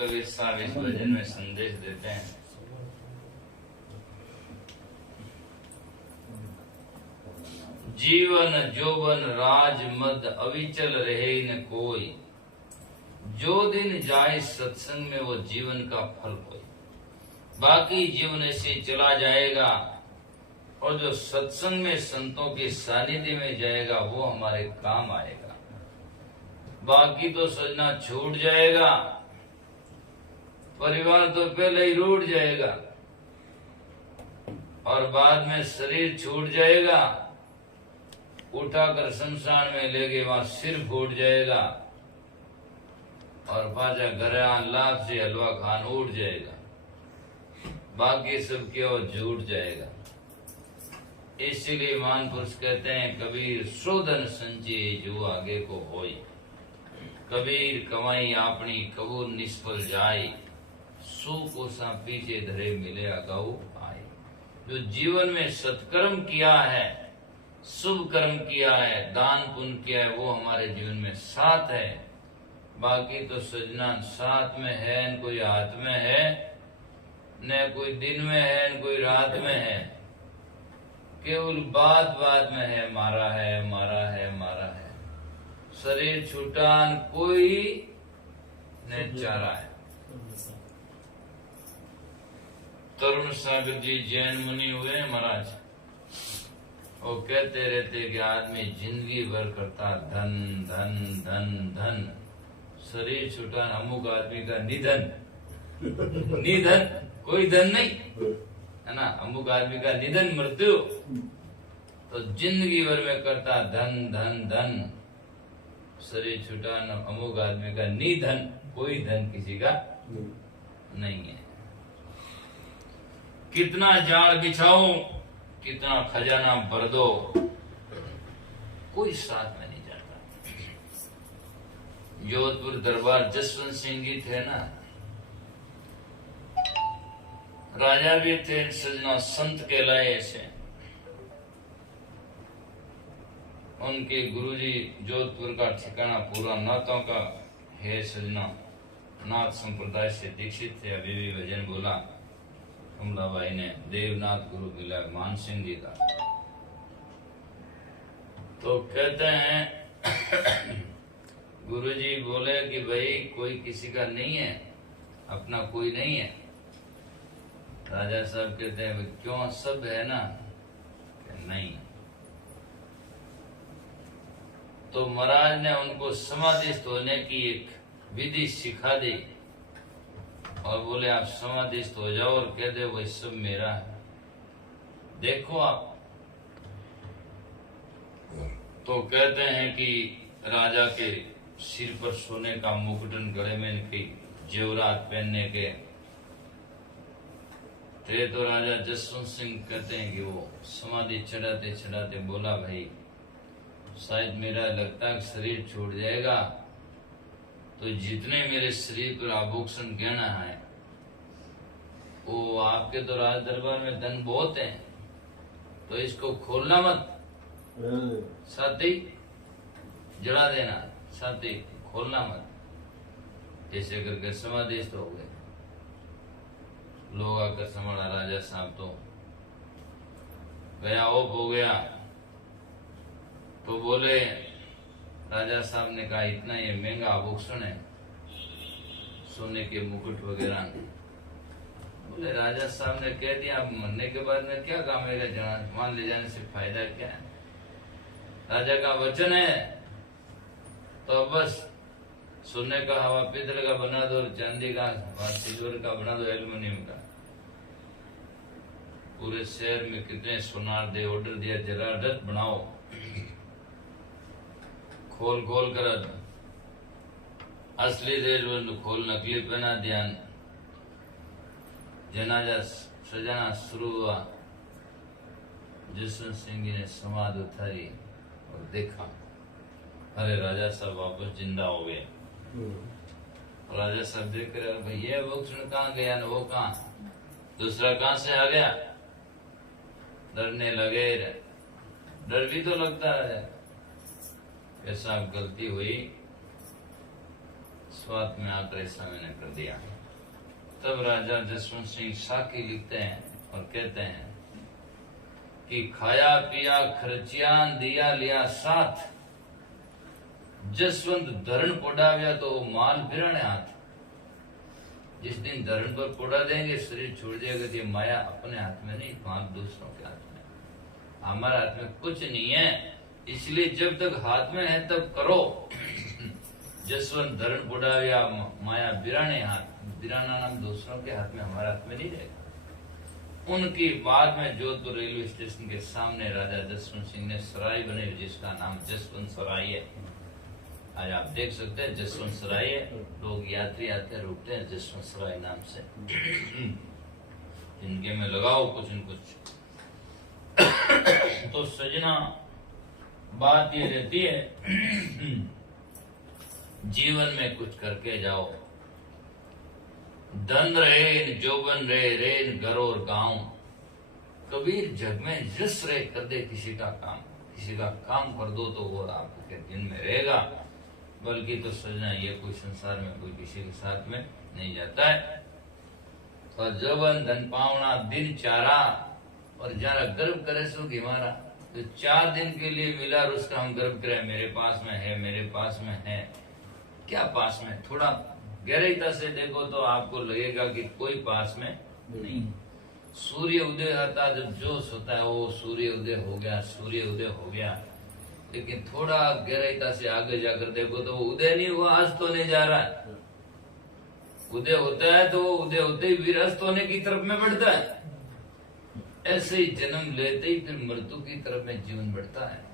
कबीर साहब इस भजन में संदेश देते हैं। जीवन जोबन राज मद अविचल रहे न कोई, जो दिन जाए सत्संग में वो जीवन का फल कोई। बाकी जीवन ऐसे चला जाएगा और जो सत्संग में संतों के सानिध्य में जाएगा वो हमारे काम आएगा। बाकी तो सजना छूट जाएगा, परिवार तो पहले ही रूठ जाएगा और बाद में शरीर छूट जाएगा, उठाकर शमशान में ले गए वहां सिर फूट जाएगा और बाजा घर लाभ से हलवा खान उठ जाएगा। बाकी सब क्या झूठ जाएगा। इसीलिए महान पुरुष कहते हैं कबीर शोधन संचय जो आगे को होई, कबीर कमाई आपनी कबूर निष्फल जाए, सो कोसा पीछे धरे मिले अगाऊ आए। जो जीवन में सत्कर्म किया है, शुभ कर्म किया है, दान पुण्य किया है, वो हमारे जीवन में साथ है। बाकी तो सजना साथ में है, न कोई हाथ में है, न कोई दिन में है, न कोई रात में है। केवल बात बात में है, मारा है, मारा है, मारा है। शरीर छूटा न कोई न चारा है। तरुण सागर जी जैन मुनि हुए महाराज, वो कहते रहते कि आदमी जिंदगी भर करता धन धन धन धन, शरीर छूटा अमुक आदमी का निधन। निधन कोई धन नहीं है ना, अमुक आदमी का निधन मृत्यु। तो जिंदगी भर में करता धन धन धन, शरीर छूटा अमुक आदमी का निधन, कोई धन किसी का नहीं है। कितना जाल बिछाओ, कितना खजाना भर दो, कोई साथ में नहीं जाता। जोधपुर दरबार जसवंत सिंह जी थे ना, राजा भी थे, सजना संत कहलाए ऐसे। उनके गुरुजी जोधपुर का ठिकाना पूरा नाथों का है, सजना नाथ संप्रदाय से दीक्षित थे। अभी भी भजन बोला कमलाबाई ने, देवनाथ गुरु मिला मान सिंह जी का। तो कहते हैं गुरुजी बोले कि भाई कोई किसी का नहीं है, अपना कोई नहीं है। राजा साहब कहते हैं क्यों, सब है ना? नहीं। तो महाराज ने उनको समाधिस्थ होने की एक विधि सिखा दी और बोले आप समाधिस्थ हो जाओ और कह दो भाई सब मेरा है, देखो आप। तो कहते हैं कि राजा के सिर पर सोने का मुकुटन, गले में इनकी जेवरात पहनने के थे। तो राजा जसवंत सिंह कहते हैं कि वो समाधि चढ़ाते चढ़ाते बोला भाई शायद मेरा लगता है शरीर छूट जाएगा, तो जितने मेरे शरीर पर आभूषण गहना है वो आपके तो राज दरबार में धन बहुत है, तो इसको खोलना मत, साथी जड़ा देना, साथी खोलना मत। ऐसे करके समाधिस्थ हो गए। लोग आकर संभाला, राजा साहब तो गया ओप हो गया। तो बोले राजा साहब ने कहा इतना ये महंगा आभूषण है, सोने के मुकुट वगैरह। बोले राजा साहब ने कह दिया, अब मरने के बाद में क्या काम है, मान ले जाने से फायदा क्या है? राजा का वचन है तो बस सोने का हवा पीतल का बना दो और चांदी का सिल्वर का बना दो, एल्युमिनियम का। पूरे शहर में कितने सोनार दे ऑर्डर दिया, जबरदस्त बनाओ, खोल खोल कर असली रेल खोल नकली पहना दिया। जनाजा सजाना शुरू हुआ। जसवंत सिंह जी ने समाधि उतारी और देखा, अरे राजा साहब वापस जिंदा हो गए। राजा साहब देख रहे, भाई ये भूषण कहाँ गया न वो कहाँ, दूसरा कहाँ से आ गया? डरने लगे। डर भी तो लगता है, ऐसा गलती हुई स्वाद में आकर ऐसा मैंने कर दिया। तब राजा जसवंत सिंह साकी लिखते हैं और कहते हैं कि खाया पिया खर्चिया दिया लिया साथ, जसवंत धरण पोड़ाव्या तो माल फिरने हाथ। जिस दिन धरण पर पोड़ा देंगे शरीर छोड़ जाएगा, ये माया अपने हाथ में नहीं, माल दूसरों के हाथ में। हमारे हाथ में कुछ नहीं है, इसलिए जब तक हाथ में है तब करो। जसवंत धरण पोड़ाव्या माया बिराने हाथ, बिराना नाम दूसरों के हाथ में, हमारे हाथ में नहीं रहेगा। उनकी बाद में जोधपुर रेलवे स्टेशन के सामने राजा जसवंत सिंह ने सराय बनाई जिसका नाम जसवंत सराय है। आज आप देख सकते हैं जसवंत सराय है, लोग यात्री आते हैं रुकते हैं जसवंत सराय नाम से। इनके में लगाओ कुछ न कुछ। तो सजना बात ये रहती है जीवन में कुछ करके जाओ। धन रहे जौबन रहे रेन घर और गांव, कबीर जग में जस रहे कर दे किसी का काम। किसी का काम कर दो तो वो आपके दिन में रहेगा। बल्कि तो सजना ये कोई संसार में कोई किसी के साथ में नहीं जाता है। तो जौबन धन पावना दिन चारा, और जरा गर्व करे सो कि हमारा तो 4 दिन के लिए मिला और उसका हम गर्व करें, मेरे पास में है, मेरे पास में है। क्या पास में? थोड़ा गहराईता से देखो तो आपको लगेगा कि कोई पास में नहीं। सूर्य उदय होता जब जोश होता है वो सूर्य उदय हो गया, सूर्य उदय हो गया। लेकिन थोड़ा गहराईता से आगे जाकर देखो तो वो उदय नहीं हुआ, अस्त होने जा रहा है। उदय होता है तो वो उदय होते ही फिर अस्त होने की तरफ में बढ़ता है। ऐसे ही जन्म लेते ही फिर मृत्यु की तरफ में जीवन बढ़ता है।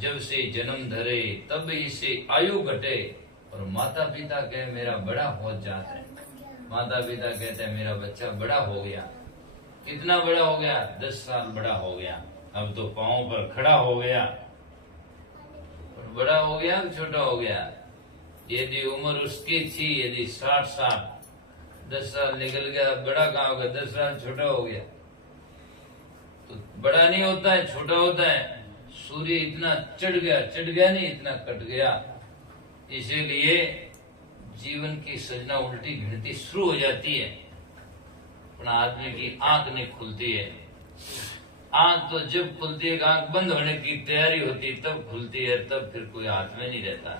जब से जन्म धरे तब इसे आयु घटे, और माता पिता कहे मेरा बड़ा हो जाता है। माता पिता कहते हैं मेरा बच्चा बड़ा हो गया। कितना बड़ा हो गया? 10 साल बड़ा हो गया, अब तो पांव पर खड़ा हो गया। और बड़ा हो गया कि छोटा हो गया? यदि उम्र उसकी थी यदि 60 साल, 10 साल निकल गया, बड़ा कहाँ हो गया? 10 साल छोटा हो गया। तो बड़ा नहीं होता है, छोटा होता है। सूर्य इतना चढ़ गया नहीं, इतना कट गया। इसीलिए जीवन की सजना उल्टी गिनती शुरू हो जाती है। अपना आदमी की आंख नहीं खुलती है। आंख तो जब खुलती है, आंख बंद होने की तैयारी होती है तब खुलती है, तब फिर कोई हाथ में नहीं रहता।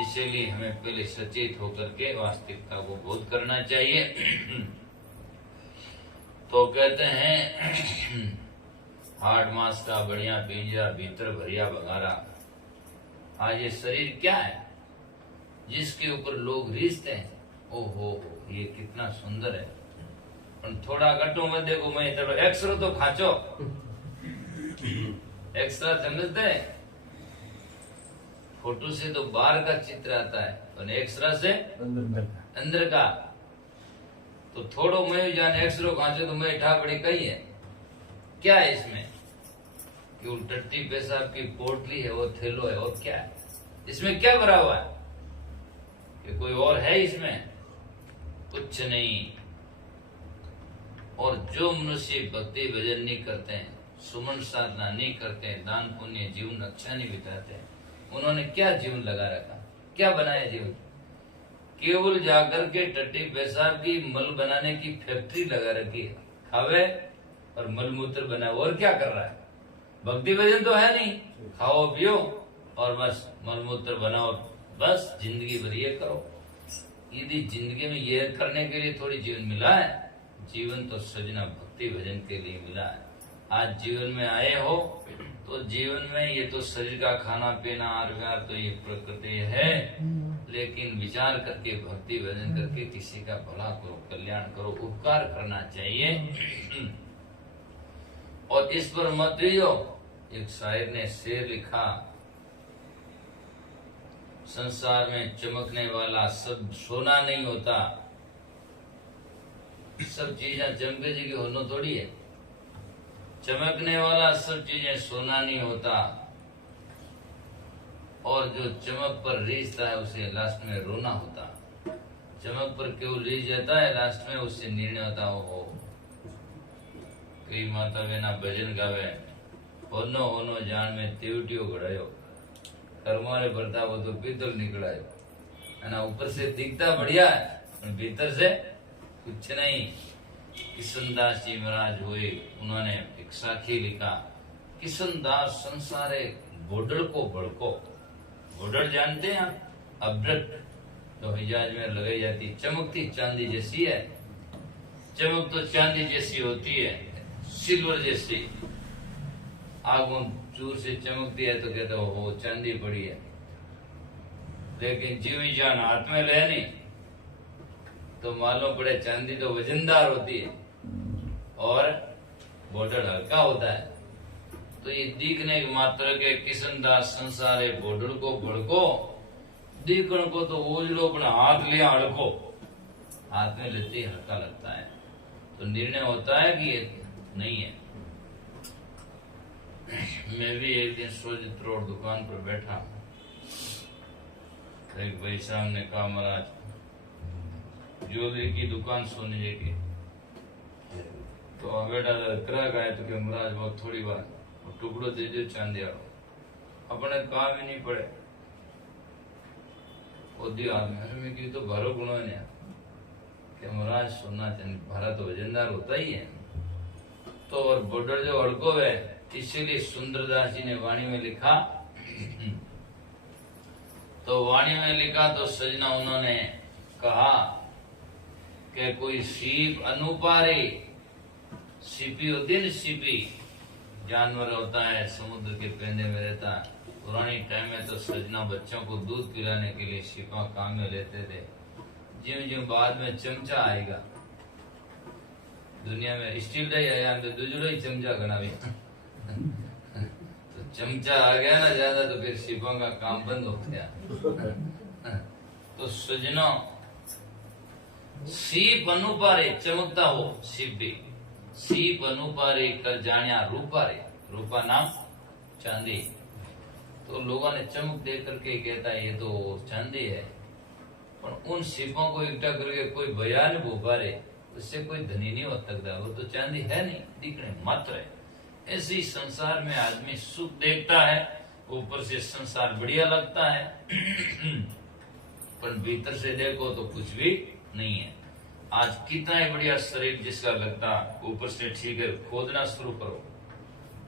इसीलिए हमें पहले सचेत होकर के वास्तविकता को बोध करना चाहिए। तो कहते हैं हाड़ मास का बढ़िया पिंजरा भीतर भरिया बघारा। आज ये शरीर क्या है जिसके ऊपर लोग रीझते हैं? ओहो ये कितना सुंदर है। पर थोड़ा घटो मत देखो, मैं चलो एक्सरे तो खाचो। एक्सरा समझते हैं? फोटो से तो बाहर का चित्र आता है और एक्सरा से अंदर का। तो थोड़ो मैं जान एक्सरो खाचो तो मैं ठा बड़ी कही है। क्या है इसमें? कि टट्टी पेशाब की पोटली है, वो थैलो है, और क्या है इसमें? क्या भरा हुआ है? कि कोई और है इसमें? कुछ नहीं। और जो मनुष्य भक्ति भजन नहीं करते हैं, सुमन साधना नहीं करते हैं, दान पुण्य जीवन अच्छा नहीं बिताते हैं, उन्होंने क्या जीवन लगा रखा? क्या बनाया जीवन? केवल जाकर के टट्टी पेशाब की मल बनाने की फैक्ट्री लगा रखी है। खावे और मलमूत्र बनाए, और क्या कर रहा है? भक्ति भजन तो है नहीं। खाओ पियो और बस मलमूत्र बनाओ, बस जिंदगी भर ये करो। यदि जिंदगी में ये करने के लिए थोड़ी जीवन मिला है, जीवन तो सजना भक्ति भजन के लिए मिला है। आज जीवन में आए हो तो जीवन में ये तो शरीर का खाना पीना आहार विहार तो ये प्रकृति है, लेकिन विचार करके भक्ति भजन करके किसी का भला करो, कल्याण करो, उपकार करना चाहिए। और इस पर मत रहियो। एक शायर ने शेर लिखा, संसार में चमकने वाला सब सोना नहीं होता। सब चीजें चमके जी की होना थोड़ी है। चमकने वाला सब चीजें सोना नहीं होता, और जो चमक पर रीझता है उसे लास्ट में रोना होता। चमक पर केवल रीझ जाता है, लास्ट में उससे निर्णय होता हो। कई माता बेना भजन गावे, होनो जान में तेवटियो घड़ायो, कर्मारे भरता वो तो पीतल निकलायो। है ना, ऊपर से दिखता बढ़िया है पर भीतर से कुछ नहीं। किशनदास जी महाराज हुए, उन्होंने एक साखी लिखा, किशनदास संसारे घोड़ल को भड़को। घोड़ल जानते हैं आप, अभ्रक जो हिजाज में लगाई जाती, चमकती चांदी जैसी है। चमक तो चांदी जैसी होती है, सिल्वर जैसी। आग चूर से चमकती है तो कहते हो चांदी पड़ी है, लेकिन जीवी जान हाथ में ले नहीं तो मालूम पड़े चांदी तो वजनदार होती है और बॉर्डर हल्का होता है। तो ये दिखने के मात्र के किशनदास संसारे बॉर्डर को भड़को, दिखने को तो ओझलो अपना हाथ लिया हड़को, हाथ में लेते हल्का लगता है। तो निर्णय होता है कि ये नहीं है। मैं भी एक दिन सोजित रोड दुकान पर बैठा, एक भाई साहब ने कहा, महाराज ज्वेलरी की दुकान सोने की, तो बेटा ग्राहक आए तो क्या महाराज बहुत थोड़ी बात, टुकड़ो दे दो चांदी आओ, अपने काम ही नहीं पड़े वो दियो आदमी में की तो भरो गुणो है कि महाराज सोना चांदी भरा तो वजनदार होता ही है। तो और बॉर्डर जो अड़को है, इसीलिए सुंदरदास जी ने वाणी में लिखा, तो वाणी में लिखा तो सजना उन्होंने कहा कि कोई सीप अनुपारी, सीपी होती है ना, सीपी जानवर होता है, समुद्र के पेंदे में रहता है। पुरानी टाइम में तो सजना बच्चों को दूध पिलाने के लिए सीपा काम में लेते थे। ज्यों ज्यों बाद में चमचा आएगा, दुनिया में स्टील का ही आया तो दूसरा ही चमचा घना भी तो चमचा आ गया ना ज्यादा तो फिर सीपों का काम बंद हो गया। तो सजनों, सीप अनुपारे चमकता हो, सीप भी सीप अनुपारे कर जानिया रूपारे, रूपा नाम चांदी। तो लोगों ने चमक देख करके कहता है ये तो चांदी है, पर उन सीपों को इकट्ठा करके कोई बयान भूपारे, उससे कोई धनी नहीं हो सकता, वो तो चांदी है नहीं, दिखने मात्र है। ऐसे ही संसार में आदमी सुख देखता है, ऊपर से संसार बढ़िया लगता है पर भीतर से देखो तो कुछ भी नहीं है। आज कितना ही बढ़िया शरीर जिसका लगता, ऊपर से ठीक है, खोदना शुरू करो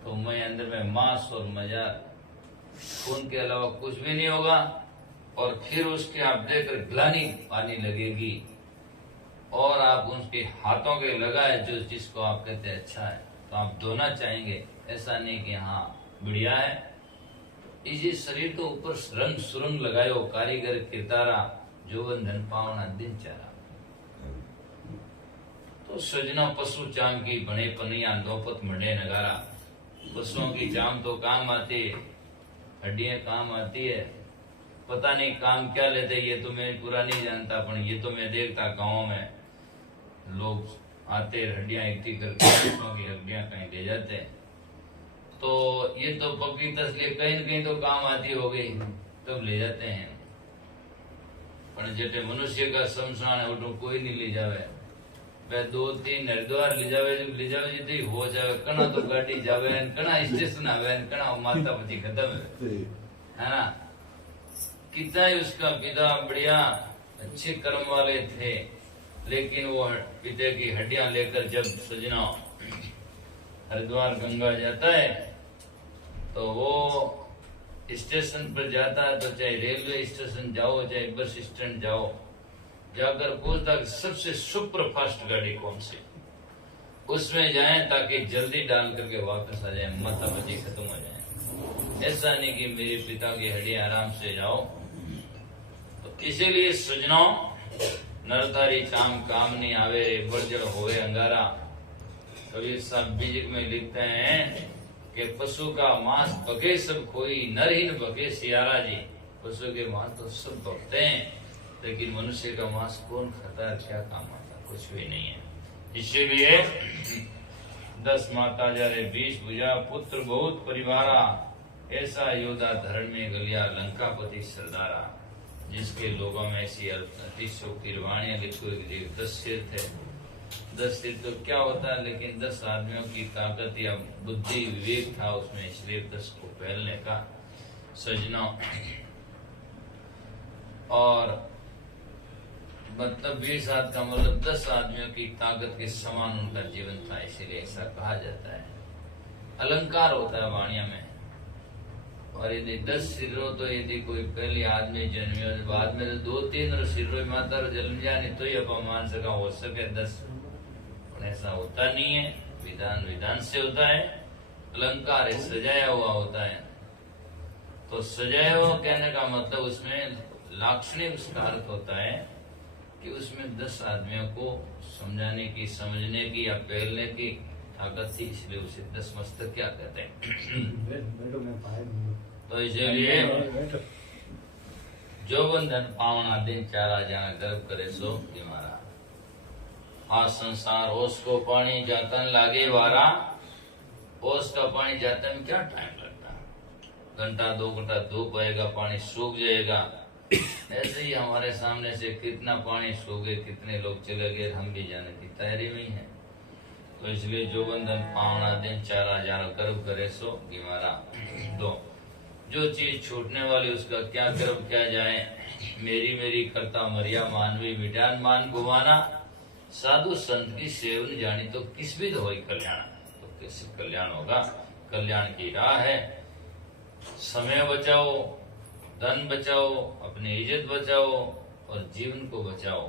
तो मैं अंदर में मांस और मजार, खून के अलावा कुछ भी नहीं होगा। और फिर उसके आप देखकर ग्लानि पानी लगेगी और आप उसके हाथों के लगाए जो जिसको आप कहते हैं अच्छा है तो आप धोना चाहेंगे, ऐसा नहीं कि हाँ बढ़िया है। इसी शरीर के ऊपर रंग सुरंग लगायो कारीगर किरदारा, जोवन धन पावना दिनचारा। तो सजना पशु चाम की बने पनिया, दोपत मंडे नगारा। पशुओं की चाम तो काम आती है, हड्डियां काम आती है, पता नहीं काम क्या लेते, ये तो मैं पूरा नहीं जानता, पर ये तो मैं देखता गाँव में लोग आते हड्डियां इकट्ठी करके पशुओं की हड्डियां कहीं ले जाते हैं। तो ये तो पक्की तस्लीर कहीं न कहीं तो काम आती हो गई, तब ले जाते हैं। पर जेटे मनुष्य का शमशान है वो कोई नहीं ले जावे, वे 2-3 हरिद्वार ले जावे जी हो जावे, कना तो गाड़ी जावे, कना स्टेशन आवे, कना माता पति खत्म है ना। कितना ही उसका पिता बढ़िया अच्छे कर्म वाले थे, लेकिन वो पिता की हड्डियां लेकर जब सजना हरिद्वार गंगा जाता है तो वो स्टेशन पर जाता है, तो चाहे रेलवे स्टेशन जाओ चाहे बस स्टैंड जाओ, जाकर पूछता सबसे सुपर फास्ट गाड़ी कौन सी, उसमें जाएं ताकि जल्दी डाल करके वापस आ जाए, माता पति खत्म हो जाए। ऐसा नहीं कि मेरे पिता की हड्डियां आराम से जाओ। तो इसीलिए सजनों, नरतारी चाम काम नहीं आवे रे, बड़जड़ होवे अंगारा। कबीर साहब बीजिक में लिखते हैं कि पशु का मांस बके सब खोई, नरहीन बके सियारा जी। पशु के मांस तो सब बकते हैं, लेकिन मनुष्य का मांस कौन खाता है, क्या काम आता, कुछ भी नहीं है। इसीलिए 10 माता जारे 20 भुजा, पुत्र बहुत परिवारा, ऐसा योद्धा धरण में गलिया, लंकापति सरदारा। जिसके लोगों में ऐसी अतिशोक्ति वाणियां लिखी हुई, 10 सिर थे। 10 सिर तो क्या होता है, लेकिन 10 आदमियों की ताकत या बुद्धि विवेक था उसमें, इसलिए 10 को पहलने का सजना। और मतलब 20 आदमी का मतलब 10 आदमियों की ताकत के समान उनका जीवन था, इसीलिए ऐसा कहा जाता है। अलंकार होता है वाणिया में। और यदि 10 सिरों तो यदि कोई पहले आदमी जन्मियो बाद में तो 2-3 सिरों माता जन्म जाने तो ही अपमान सका हो सके 10, ऐसा होता नहीं है। विधान विधान से होता है। अलंकार है, सजाया हुआ होता है। तो सजाया हुआ कहने का मतलब उसमें लाक्षणिक उसका अर्थ होता है कि उसमें 10 आदमियों को समझाने की, समझने की या पहलने की ताकत थी, इसलिए उसे 10 मस्तक क्या कहते हैं। तो इसलिए जो बंधन पावना दिन चारा जाना गर्भ करे सो बीमारा। आ संसार ओस को पानी जातन लागे वारा। ओस का पानी जाते में क्या टाइम लगता है, घंटा 2 घंटा धूप आएगा पानी सूख जाएगा। ऐसे ही हमारे सामने से कितना पानी सूखे, कितने लोग चले गए, हम भी जाने की तैयारी में ही है। तो इसलिए जो बंधन पावना दिन चारा जाना गर्भ करे सो बीमारा। दो, जो चीज छूटने वाली उसका क्या गर्भ क्या जाए। मेरी मेरी करता मरिया मानवी मिटान मान गुमाना। साधु संत की सेवन जानी तो किस भी हो कल्याण। तो किस कल्याण होगा, कल्याण की राह है। समय बचाओ, धन बचाओ, अपनी इज्जत बचाओ और जीवन को बचाओ।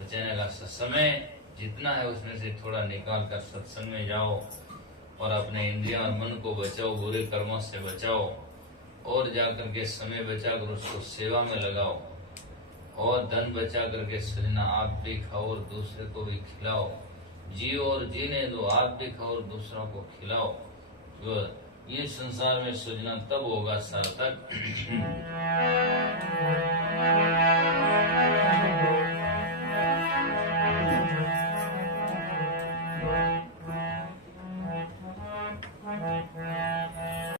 बचाने का समय जितना है उसमें से थोड़ा निकाल कर सत्संग में जाओ और अपने इंद्रियों और मन को बचाओ, बुरे कर्मों से बचाओ और जाकर के समय बचा कर उसको सेवा में लगाओ। और धन बचा करके सजना आप भी खाओ और दूसरे को भी खिलाओ। जियो और जीने दो, आप भी खाओ और दूसरों को खिलाओ। तो ये संसार में सृजना तब होगा सार्थक